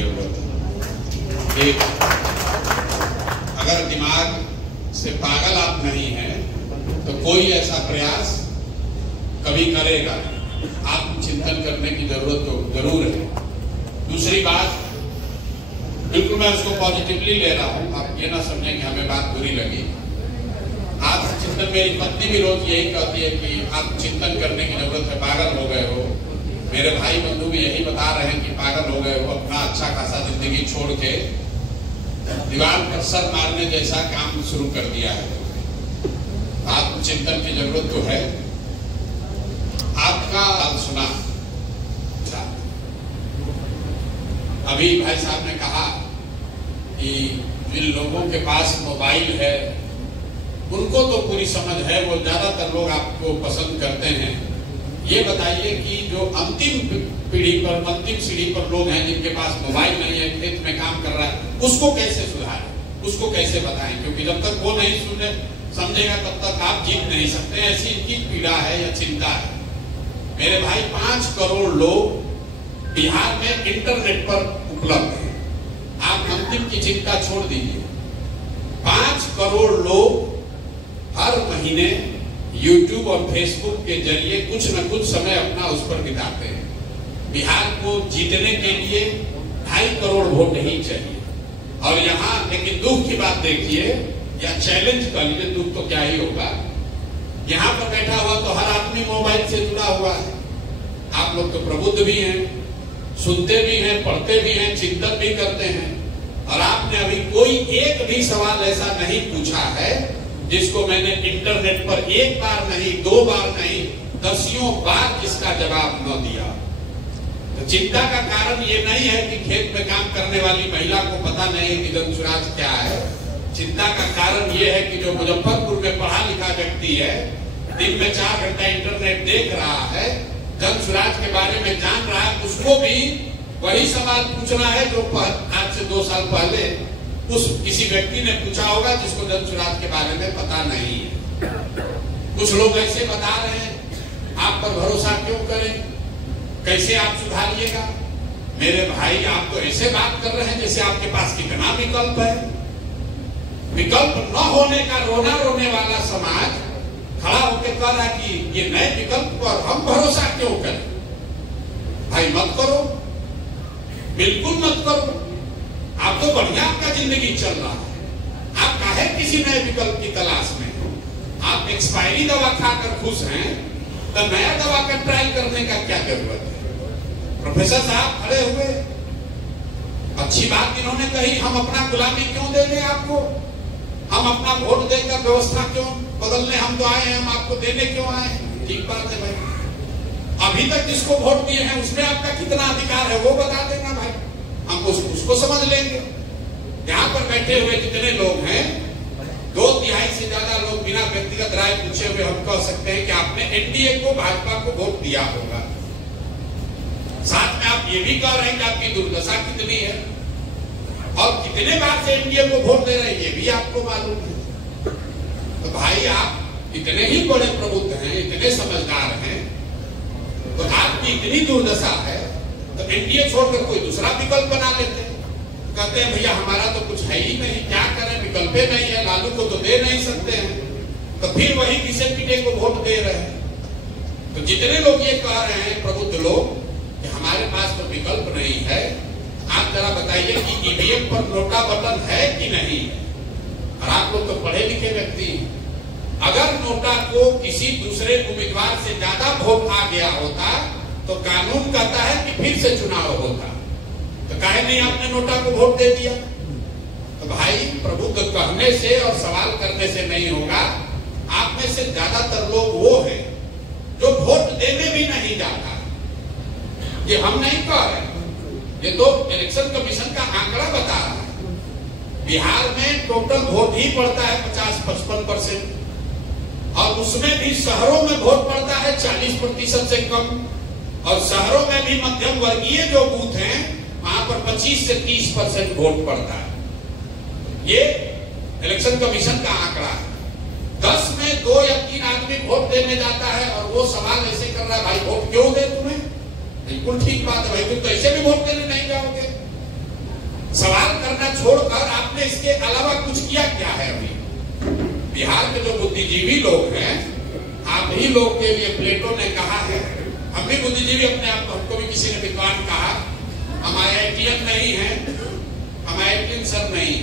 जरूरत है। एक, अगर दिमाग से पागल आप नहीं हैं तो कोई ऐसा प्रयास कभी करेगा नहीं। आत्मचिंतन करने की जरूरत तो जरूर है। दूसरी बात, बिल्कुल मैं उसको पॉजिटिवली ले रहा हूं, आप ये ना समझें कि हमें बात बुरी लगी। आत्मचिंतन, मेरी पत्नी भी रोज यही कहती है कि आत्मचिंतन करने की जरूरत है, पागल हो गए हो। मेरे भाई बंधु भी यही बता रहे हैं कि पागल हो गए हो, अपना अच्छा खासा जिंदगी छोड़ के दीवार पर सर मारने जैसा काम शुरू कर दिया है। आत्मचिंतन की जरूरत तो है। आपका सुना, अभी भाई साहब ने कहा कि जिन लोगों के पास मोबाइल है उनको तो पूरी समझ है, वो ज्यादातर लोग आपको पसंद करते हैं। ये बताइए कि जो अंतिम पीढ़ी पर, अंतिम सीढ़ी पर लोग हैं जिनके पास मोबाइल नहीं है, खेत में काम कर रहा है, उसको कैसे सुधारें, उसको कैसे बताएं? क्योंकि जब तक वो नहीं समझेगा तब तक आप जीत नहीं सकते। ऐसी इनकी पीड़ा है या चिंता है। मेरे भाई, 5 करोड़ लोग बिहार में इंटरनेट पर उपलब्ध है। आप अंतिम की चिंता छोड़ दीजिए। 5 करोड़ लोग हर महीने YouTube और Facebook के जरिए कुछ न कुछ समय अपना उस पर बिताते हैं। बिहार को जीतने के लिए 2.5 करोड़ वोट ही चाहिए। और यहाँ लेकिन दुख की बात देखिए, या चैलेंज कर लीजिए, दुख तो क्या ही होगा, यहाँ पर बैठा हुआ तो हर आदमी मोबाइल से जुड़ा हुआ है। आप लोग तो प्रबुद्ध भी हैं, सुनते भी हैं, पढ़ते भी हैं, चिंतन भी करते हैं। और आपने अभी कोई एक भी सवाल ऐसा नहीं पूछा है जिसको मैंने इंटरनेट पर 1 बार नहीं, 2 बार नहीं, दसियों बार जिसका जवाब न दिया। तो चिंता का कारण ये नहीं है कि खेत में काम करने वाली महिला को पता नहीं है कि जनसुराज क्या है। चिंता का कारण ये है कि जो मुजफ्फरपुर में पढ़ा लिखा व्यक्ति है, दिन में 4 घंटा इंटरनेट देख रहा है, जनसुराज के बारे में जान रहा है, उसको भी वही सवाल पूछना है जो आज से 2 साल पहले उस किसी व्यक्ति ने पूछा होगा जिसको जनसुराज के बारे में पता नहीं है। कुछ लोग ऐसे बता रहे हैं, आप पर भरोसा क्यों करें, कैसे आप सुधारिएगा? मेरे भाई, आप तो ऐसे बात कर रहे हैं जैसे आपके पास कितना विकल्प है। विकल्प न होने का रोना रोने वाला समाज खड़ा होकर कह रहा है कि ये नए विकल्प पर हम भरोसा क्यों करें? भाई मत करो, बिल्कुल मत करो। आप तो बढ़िया आपका जिंदगी चल रहा है, आप काहे किसी नए विकल्प की तलाश में? आप एक्सपायरी दवा खाकर खुश हैं तो नया दवा का ट्रायल करने का क्या जरूरत है? प्रोफेसर साहब खड़े हुए, अच्छी बात इन्होंने कही, हम अपना गुलामी क्यों दे दें आपको? हम अपना वोट देकर व्यवस्था क्यों बदलने हम तो आए हैं, हम आपको देने क्यों आए? ठीक बात है भाई। अभी तक जिसको वोट दिए हैं उसमें आपका कितना अधिकार है वो बता देना भाई, हम उसको समझ लेंगे। यहाँ पर बैठे हुए जितने लोग हैं, 2/3 से ज्यादा लोग बिना व्यक्तिगत राय पूछे हुए हम कह सकते हैं कि आपने एनडीए को, भाजपा को वोट दिया होगा। साथ में आप ये भी कह रहे हैं कि आपकी दुर्दशा कितनी है और कितने बार से एनडीए को वोट दे रहे हैं ये भी आपको मालूम है। तो भाई, आप इतने ही बड़े प्रबुद्ध हैं, इतने समझदार हैं, तो आपकी इतनी दुर्दशा है तो एनडीए छोड़कर कोई दूसरा विकल्प बना लेते हैं। कहते हैं भैया हमारा तो कुछ है ही नहीं, क्या करें, विकल्प नहीं है, लालू को तो दे नहीं सकते हैं, तो फिर वही किसे पीटे को वोट दे रहे हैं। तो जितने लोग ये कह रहे हैं प्रबुद्ध लोग कि हमारे पास तो विकल्प नहीं है, आप जरा बताइए कि ईवीएम पर नोटा बटन है कि नहीं है? और आप लोग तो पढ़े लिखे व्यक्ति हैं, अगर नोटा को किसी दूसरे उम्मीदवार से ज्यादा वोट आ गया होता तो कानून कहता है कि फिर से चुनाव होता, तो काहे नहीं आपने नोटा को वोट दे दिया? तो भाई, प्रबुद्ध कहने से और सवाल करने से नहीं होगा। आप में से ज्यादातर लोग वो हैं जो वोट देने भी नहीं जाता। ये हम नहीं कह रहे, ये तो इलेक्शन कमीशन का आंकड़ा बता रहा है। बिहार में टोटल वोट ही पड़ता है 50-55%, और उसमें भी शहरों में वोट पड़ता है 40% से कम, और शहरों में भी मध्यम वर्गीय जो बूथ हैं वहां पर 25 से 30% वोट पड़ता है। ये इलेक्शन कमीशन का आंकड़ा है। 10 में 2 या 3 आदमी वोट देने जाता है और वो सवाल ऐसे कर रहा है, भाई वोट क्यों दे तुम्हें? बिल्कुल ठीक बात है भाई, तुम तो ऐसे भी वोट देने नहीं जाओगे। छोड़कर आपने इसके अलावा कुछ किया क्या है? अभी बिहार के जो बुद्धिजीवी लोग हैं, आप ही लोग के लिए प्लेटो ने कहा है, हम भी बुद्धिजीवी अपने आप को, हमको भी किसी ने विद्वान कहा, हम IITian नहीं है, हम IITian सर नहीं,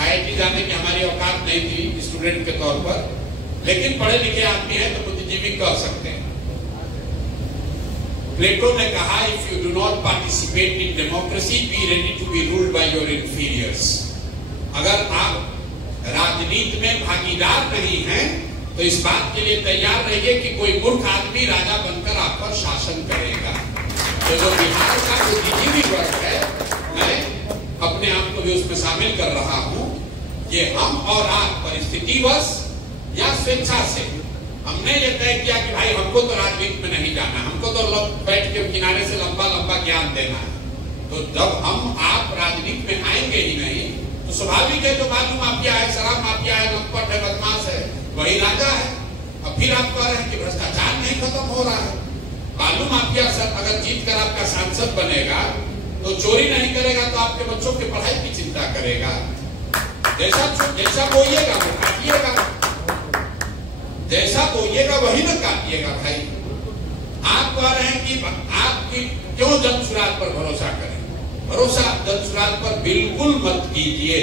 IIT जाने की हमारी औकात नहीं थी स्टूडेंट के तौर पर, लेकिन पढ़े लिखे आदमी है तो बुद्धिजीवी कह सकते हैं। प्लेटो ने कहा, if you do not participate in democracy, be ready to be ruled by your inferiors. अगर आप राजनीति में भागीदार नहीं हैं तो इस बात के लिए तैयार रहिए कि कोई मूर्ख आदमी राजा बनकर आप पर शासन करेगा। तो जो बिहार का बुद्धिजीवी वर्ग है, मैं अपने आप को भी उसमें शामिल कर रहा हूं, ये हम और आप परिस्थितिवश या स्वेच्छा से हमने ये तय किया कि भाई हमको तो राजनीति में नहीं जाना, हमको तो लोग बैठ के किनारे से लंबा लंबा ज्ञान देना है। तो जब हम आप राजनीति में आएंगे ही नहीं तो स्वाभाविक है जो बालू माफिया है, शराब माफिया है, लंपट है, बदमाश है, वही राजा है। अब फिर आप कह रहे हैं कि भ्रष्टाचार नहीं खत्म हो रहा है। बालू माफिया सर अगर जीत कर आपका सांसद बनेगा तो चोरी नहीं करेगा तो आपके बच्चों की पढ़ाई की चिंता करेगा। जैसा बोइएगा वो काटिएगा, जैसा बोइएगा वही ना काटिएगा। भाई आप कह रहे हैं कि आपकी क्यों जन सुराज पर भरोसा करें? भरोसा जन सुराज पर बिल्कुल मत कीजिए।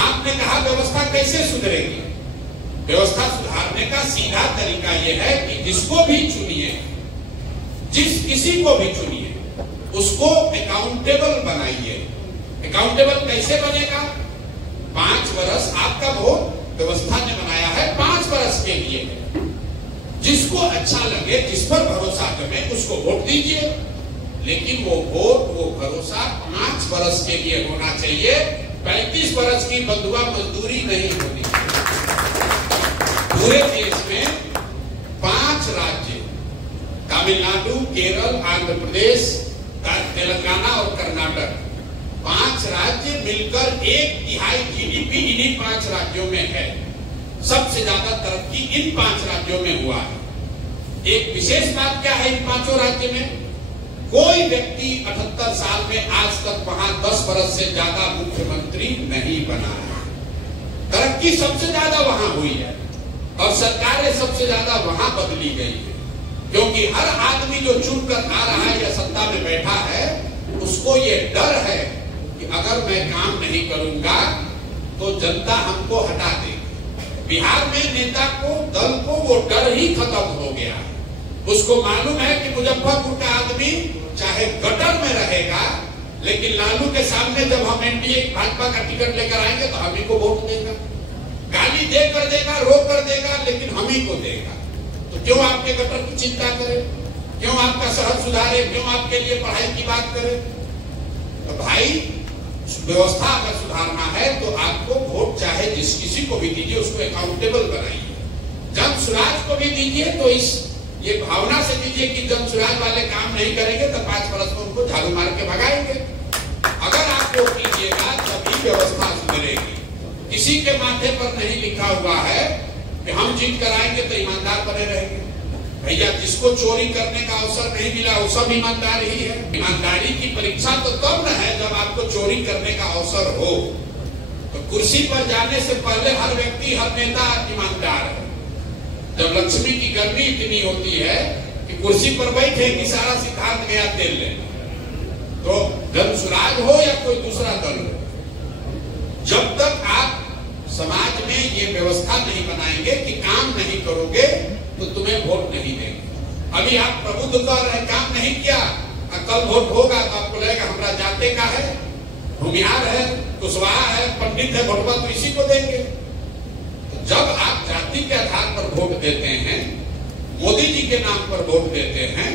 आपने कहा व्यवस्था कैसे सुधरेगी? व्यवस्था सुधारने का सीधा तरीका यह है कि जिसको भी चुनिए, जिस किसी को भी चुनिए, उसको अकाउंटेबल बनाइए। अकाउंटेबल कैसे बनेगा? 5 वर्ष आपका वोट व्यवस्था ने बनाया है 5 वर्ष के लिए। जिसको अच्छा लगे, जिस पर भरोसा जमे, उसको वोट दीजिए, लेकिन वो वोट, वो भरोसा 5 वर्ष के लिए होना चाहिए। 35 वर्ष की बंधुआ मजदूरी नहीं होनी चाहिए। पूरे देश में 5 राज्य, तमिलनाडु, केरल, आंध्र प्रदेश, तेलंगाना और कर्नाटक, 5 राज्य मिलकर 1/3 GDP इन्हीं 5 राज्यों में है। सबसे ज्यादा तरक्की इन 5 राज्यों में हुआ है। एक विशेष बात क्या है इन 5 राज्य में? कोई व्यक्ति 78 साल में आज तक वहां 10 वर्ष से ज्यादा मुख्यमंत्री नहीं बना है। तरक्की सबसे ज्यादा वहां हुई है और सरकारें सबसे ज्यादा वहां बदली गई है, क्योंकि हर आदमी जो चुनकर आ रहा है या सत्ता में बैठा है, उसको ये डर है कि अगर मैं काम नहीं करूंगा तो जनता हमको हटा देगी। बिहार में नेता को, दल को वो डर ही खत्म हो गया। उसको मालूम है कि मुजफ्फरपुर का आदमी चाहे गटर में रहेगा, लेकिन लालू के सामने जब हम एनडीए भाजपा का टिकट लेकर आएंगे तो हम ही को वोट देगा। गाली दे कर देगा, रो कर देगा, लेकिन हम ही को देगा। तो क्यों आपके गटर की चिंता करे? क्यों आपका शहर सुधारे? क्यों आपके लिए पढ़ाई की बात करे? तो भाई व्यवस्था अगर सुधारना है तो आपको वोट चाहे जिस किसी को भी दीजिए, उसको अकाउंटेबल बनाइए। जन सुराज को भी दीजिए तो ये भावना से दीजिए कि जन सुराज वाले काम नहीं करेंगे तो 5 वर्ष में उनको झाड़ू मार के भगाएंगे। अगर आप वो कीजिएगा तभी व्यवस्था सुधरेगी। किसी के माथे पर नहीं लिखा हुआ है कि हम जीत कर आएंगे तो ईमानदार बने रहेंगे। भैया जिसको चोरी करने का अवसर नहीं मिला वो सब ईमानदार ही है। ईमानदारी की परीक्षा तो तब न है जब आपको चोरी करने का अवसर हो। तो कुर्सी पर जाने से पहले हर व्यक्ति, हर नेता ईमानदार है। जब लक्ष्मी की गर्मी इतनी होती है कि कुर्सी पर बैठे कि सारा सिद्धांत गया तेल ले, तो जन सुराज हो या कोई दूसरा दल हो, जब तक आप समाज में ये व्यवस्था नहीं बनाएंगे कि काम नहीं करोगे तो तुम्हें वोट नहीं देंगे। अभी आप प्रबुद्ध कर रहे, काम नहीं किया, कल वोट होगा तो आपको लगेगा हमारा जाते का है, भूमिहार है, कुशवाहा है, पंडित है, वोटवा तो इसी को देंगे। तो जब आप जाति के आधार पर वोट देते हैं, मोदी जी के नाम पर वोट देते हैं,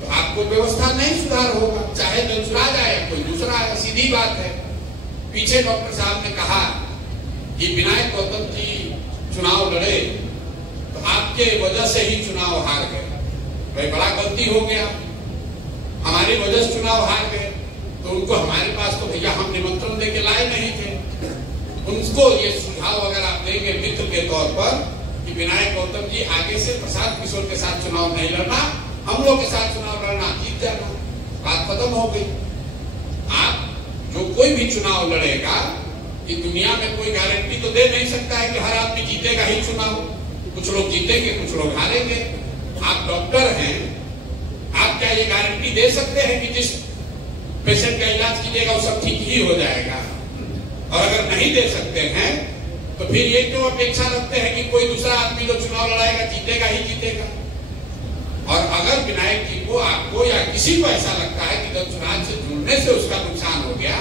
तो आपको व्यवस्था नहीं सुधार होगा, चाहे जनसुराज आए कोई दूसरा आए। सीधी बात है। पीछे डॉक्टर साहब ने कहा कि विनायक गौतम जी चुनाव लड़े तो आपके वजह से ही चुनाव हार गए। भाई बड़ा गलती हो गया, हमारी वजह से चुनाव हार गए। तो उनको हमारे पास तो भैया हम निमंत्रण देके लाए नहीं थे। उनको ये सुझाव अगर आप देंगे मित्र के तौर पर कि विनायक गौतम जी आगे से प्रसाद किशोर के साथ चुनाव नहीं लड़ना, हम लोग के साथ चुनाव लड़ना, जीत जाना, बात खत्म हो गई। आप जो कोई भी चुनाव लड़ेगा कि दुनिया में कोई गारंटी तो दे नहीं सकता है कि हर आदमी जीतेगा ही चुनाव। कुछ लोग जीतेंगे, कुछ लोग हारेंगे। आप डॉक्टर हैं, आप क्या ये गारंटी दे सकते हैं कि जिस पेशेंट का इलाज कीजिएगा वो सब ठीक ही हो जाएगा? और अगर नहीं दे सकते हैं तो फिर ये क्यों अपेक्षा रखते हैं कि कोई दूसरा आदमी जो चुनाव लड़ाएगा जीतेगा ही जीतेगा? और अगर विनायक जी को, आपको या किसी को ऐसा लगता है कि दंशराज से जुड़ने से उसका नुकसान हो गया,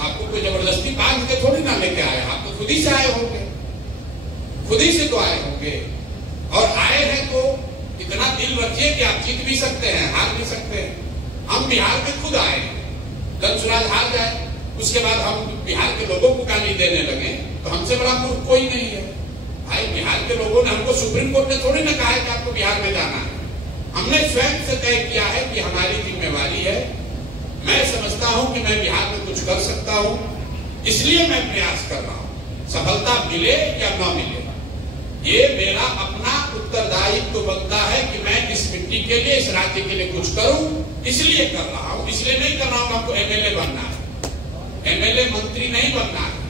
आपको कोई जबरदस्ती बांध के थोड़ी ना लेके आया, आप तो खुद ही से आए होंगे, खुद ही से तो आए होंगे। और आए हैं तो इतना दिल रखिए कि आप जीत भी सकते हैं, हार भी सकते हैं। हम बिहार में खुद आए, दंशराज हार जाए, उसके बाद हम बिहार के लोगों को गाली देने लगे तो हमसे बड़ा मूर्ख कोई नहीं है। भाई बिहार के लोगों ने हमको, सुप्रीम कोर्ट ने थोड़ी ना कहा है कि आपको बिहार में जाना है। हमने स्वयं से तय किया है कि हमारी जिम्मेवारी है। मैं समझता हूं कि मैं बिहार में कुछ कर सकता हूं, इसलिए मैं प्रयास कर रहा हूं। सफलता मिले या न मिले, ये मेरा अपना उत्तरदायित्व तो बनता है कि मैं इस मिट्टी के लिए, इस राज्य के लिए कुछ करूं। इसलिए कर रहा हूं, इसलिए नहीं कर रहा हूं आपको एमएलए बनना है, एमएलए मंत्री नहीं बनना है।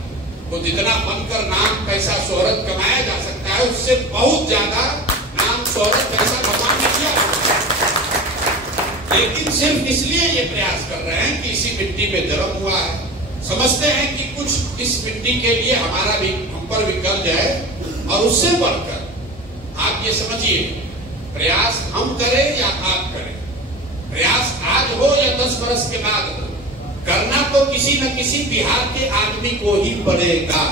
वो जितना बनकर नाम, पैसा, शोहरत कमाया जा सकता है, उससे बहुत ज्यादा नाम, शोहरत, पैसा भगवान ने दिया। लेकिन सिर्फ इसलिए ये प्रयास कर रहे हैं कि इसी मिट्टी में जन्म हुआ है। समझते हैं कि कुछ इस मिट्टी के लिए हमारा भी, हम पर भी कर्ज है। और उससे बढ़कर आप ये समझिए, प्रयास हम करें या आप करें, प्रयास आज हो या 10 वर्ष के बाद हो, करना तो किसी न किसी बिहार के आदमी को ही पड़ेगा।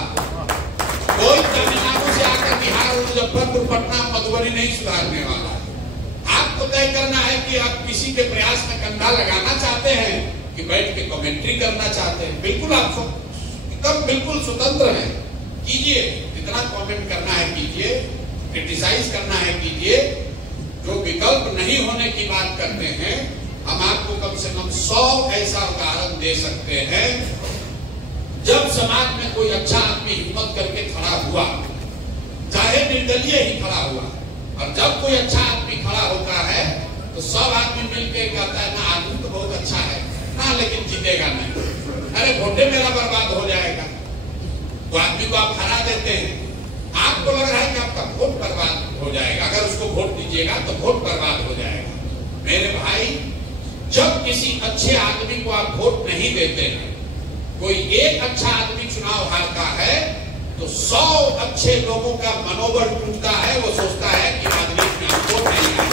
कोई तमिलनाडु से आकर बिहार, मुजफ्फरपुर, पटना, मधुबनी नहीं सुधारने वाला है। आपको तय करना है कि आप किसी के प्रयास में कंधा लगाना चाहते हैं कि बैठ के कमेंट्री करना चाहते हैं। बिल्कुल आप एकदम बिल्कुल स्वतंत्र हैं, कीजिए, जितना कमेंट करना है कीजिए, क्रिटिसाइज करना है कीजिए। जो विकल्प नहीं होने की बात करते हैं, हम आपको कम से कम 100 ऐसा उदाहरण दे सकते हैं जब समाज में कोई अच्छा आदमी हिम्मत करके खड़ा हुआ, चाहे निर्दलीय ही खड़ा हुआ। और जब कोई अच्छा आदमी खड़ा होता है तो सब आदमी मिलकर कहता है ना, आदमी तो बहुत अच्छा है ना, लेकिन जीतेगा नहीं, अरे वोटे मेरा बर्बाद हो जाएगा। तो आदमी को आप हरा देते हैं, आपको लग रहा है कि आपका वोट बर्बाद हो जाएगा, अगर उसको वोट दीजिएगा तो वोट बर्बाद हो जाएगा। मेरे भाई, जब किसी अच्छे आदमी को आप वोट नहीं देते हैं, कोई एक अच्छा आदमी चुनाव हारता है तो 100 अच्छे लोगों का मनोबल टूटता है। वो सोचता है कि राजनीति में हम वोट नहीं